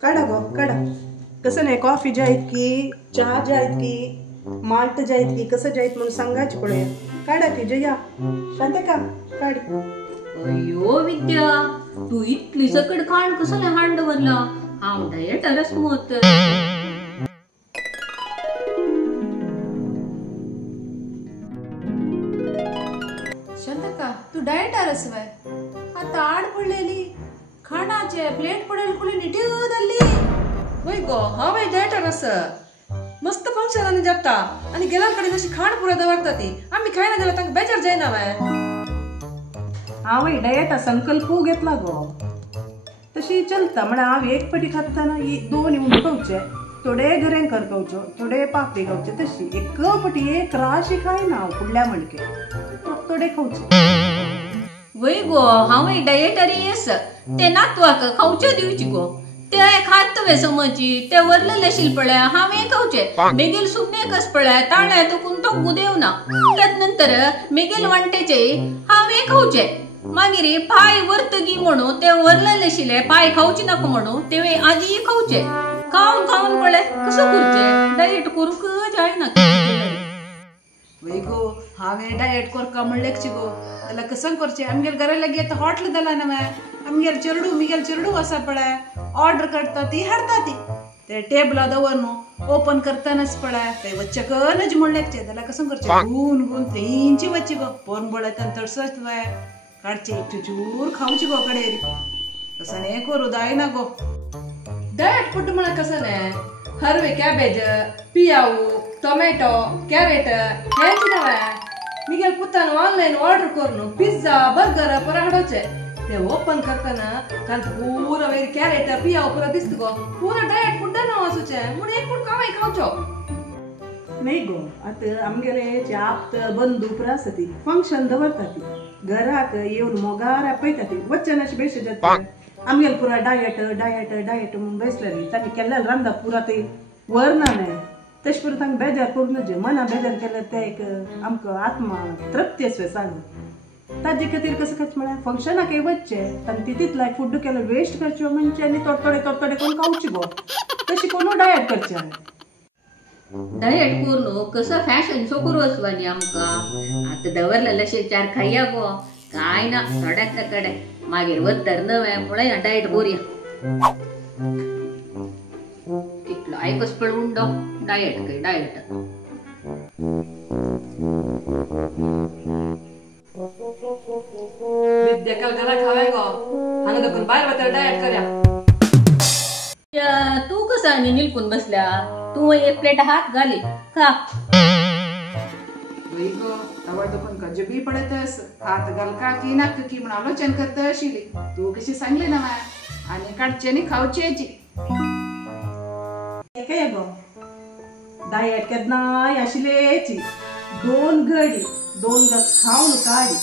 काढा गो काढा. कसं नाही, कॉफी ज्या आहेत की, चहा ज्या आहेत की, माल्ट ज्या आहेत की, कसं ज्या आहेत म्हणून सांगायची पडूया. काढा की जया. शांत का काढी. अयो विद्या, तू इतली सकड खाण कसं नाही हांड वरला. हांव डायटरच मत. शांतका, तू डायटरच वय. आता आड पडलेली खाणाचे प्लेट पडेल कुली निठेवदल्ली. वय गो हांव डायटरस. मस्त फंक्शन आणि जाता आणि गेलांकडे जशी खाण पुरा दवरता ती आम्ही खायला गेलो तांकां बेजार जायना वय. हांव डायटा संकल्प घेतला गो. तशी चलता म्हण हांव एक पटी खाताना दोन येऊन खावचे, थोडे घरें करपावच्यो, थोडे पापडी खावचे. तशी एक पटी एक राशी खायना हांव फुडल्या मणके थोडे खावचे. वय गो हांव डायटरी येस. ते नातवाक खावचे दिवची गो. ते खात वे समजी ते वरलेले आशिल पळय हांवें खावचे. बेगील सुमणे कस पळय ताळ्या तुकून तो गुदेव ना. त्यानंतर मेगेल वांटेचे हांवें खावचे. मागीर पाय वर्तगी म्हणून ते वरलेले आशिल्ले पाय खावचे नको म्हणून ते आजी खावचे. खाऊन खाऊन पळय कसं करचे. डायट करूंक जायना. वय गो हांवें डायट करका म्हणलेकची गो. जाल्यार कसं करचे. आमगेर घरा लागीं आतां हॉटेल जाला ना मॅ. आमगेर चेडू आसा पळय. ऑर्डर करता ती हाडटा ती. ते टेबला दवर न्हू ओपन करतानाच पळय ते वच्चकनच म्हणलेकचे. जाल्यार कसं करचे. गुन गुन थंयची वच्ची गो. पोरं बळयतान तडसत वय काडचे चुचूर खावची गो कडेर. कसं नाही करू जायना गो. डायट फूड म्हण कसं नाही. हरवे कॅबेज, पियाऊ, टोमॅटो, कॅरेट हेच नव्हे. मिगेल पुतान ऑनलाईन ऑर्डर करून पिझ्झा बर्गर पुरा हाडोचे. ते ओपन करताना काल पुरा वैर कॅरेट पियाऊ पुरा दिसत गो. पुरा डायट फूड ना असुचे म्हणून एक फूड कामाई खावचो. नाही गो. आता आमगेले चाप्त बंधू पुरा आसा ती फंक्शन दवरता ती. घराक येऊन मोगार पळयता ती वचन अशी बेश जाता. आमगेल पुरा डायट डायट डायट म्हणून बसलेली. तांणी केल्लें रांदता पुरा ते वरना नाही. तशें करून तांकां बेजार करून नजे. मना बेजार केल्यार ते एक आमकां आत्मा तृप्ती असवे सांग. ताजे खातीर कसं करचें म्हळ्यार फंक्शनाक वचचे आनी ती तितलाय फूड केल्यार वेस्ट करच्यो मनशांनी तोडतोडे करून खावची गो. तशी कोण डायट करचे. डायट करून कसं फॅशन सो करू असवानी आमकां. आता दवरलेले अशें चार खाया गो काय ना. थोड्याक कडे मागीर वत्तर नवे पळय डायट करूया. कितलो आयकस पळ उंडो डायट काय डायट. विद्याकाल घरा खावाय गो. हांगा देखून बाहेर वतर डायट करया. तू कसा आणि निलकून बसल्या. तू एक प्लेट हात घाली खा. वय गो तवा दुखून कजे बी पडतस. हात घालका की नाक की म्हण आलोचन करता आशिल्ली. तू कशी सांगली ना माय. आणि काडचे आणि खावचेची. काय गो डायट केन्नाय आशिल्लेची. दोन घडी दोन घास खावन काडी